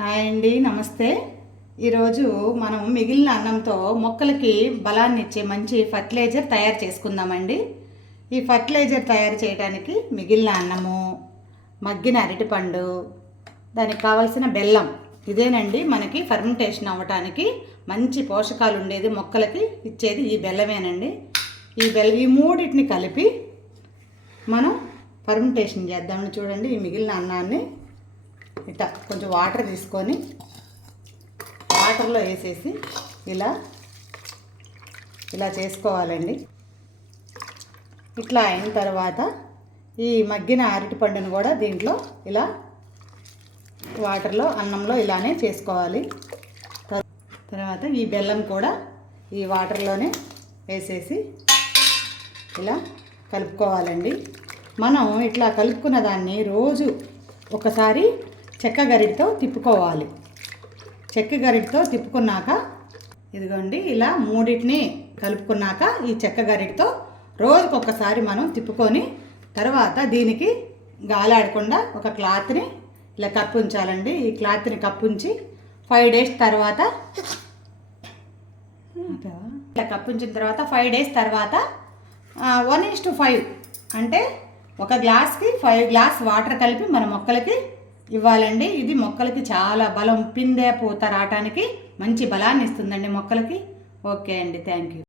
Hi అండి, నమస్తే. ఈరోజు మనం మిగిలిన అన్నంతో మొక్కలకి బలాన్ని ఇచ్చే మంచి ఫర్టిలైజర్ తయారు చేసుకుందామండి. ఈ ఫర్టిలైజర్ తయారు చేయడానికి మిగిలిన అన్నము, మగ్గిన అరటిపండు, దానికి కావలసిన బెల్లం, ఇదేనండి మనకి ఫర్మెంటేషన్ అవ్వటానికి మంచి పోషకాలు ఉండేది, మొక్కలకి ఇచ్చేది ఈ బెల్లమేనండి. ఈ మూడింటిని కలిపి మనం ఫర్మెంటేషన్ చేద్దామని. చూడండి, ఈ మిగిలిన అన్నాన్ని ఇట్లా కొంచెం వాటర్ తీసుకొని వాటర్లో వేసేసి ఇలా చేసుకోవాలండి. ఇట్లా అయిన తర్వాత ఈ మగ్గిన అరటిపండును కూడా దీంట్లో ఇలా వాటర్లో అన్నంలో ఇలానే చేసుకోవాలి. తర్వాత ఈ బెల్లం కూడా ఈ వాటర్లోనే వేసేసి ఇలా కలుపుకోవాలండి. మనం ఇట్లా కలుపుకున్న దాన్ని రోజు ఒకసారి చెక్క గరిటతో తిప్పుకోవాలి. చెక్క గరిటతో తిప్పుకున్నాక ఇదిగోండి, ఇలా మూడింటిని కలుపుకున్నాక ఈ చెక్క గరిటతో రోజుకొకసారి మనం తిప్పుకొని తర్వాత దీనికి గాలాడకుండా ఒక క్లాత్ని ఇలా కప్పుంచాలండి. ఈ క్లాత్ని కప్పుంచి 5 డేస్ తర్వాత ఇలా కప్పుంచిన తర్వాత 5 డేస్ తర్వాత 1:5 అంటే ఒక గ్లాస్కి 5 గ్లాస్ వాటర్ కలిపి మన మొక్కలకి ఇవ్వాలండి. ఇది మొక్కలకి చాలా బలం, పిందె పూత రావటానికి మంచి బలాన్ని ఇస్తుందండి మొక్కలకి. ఓకే అండి, థ్యాంక్ యూ.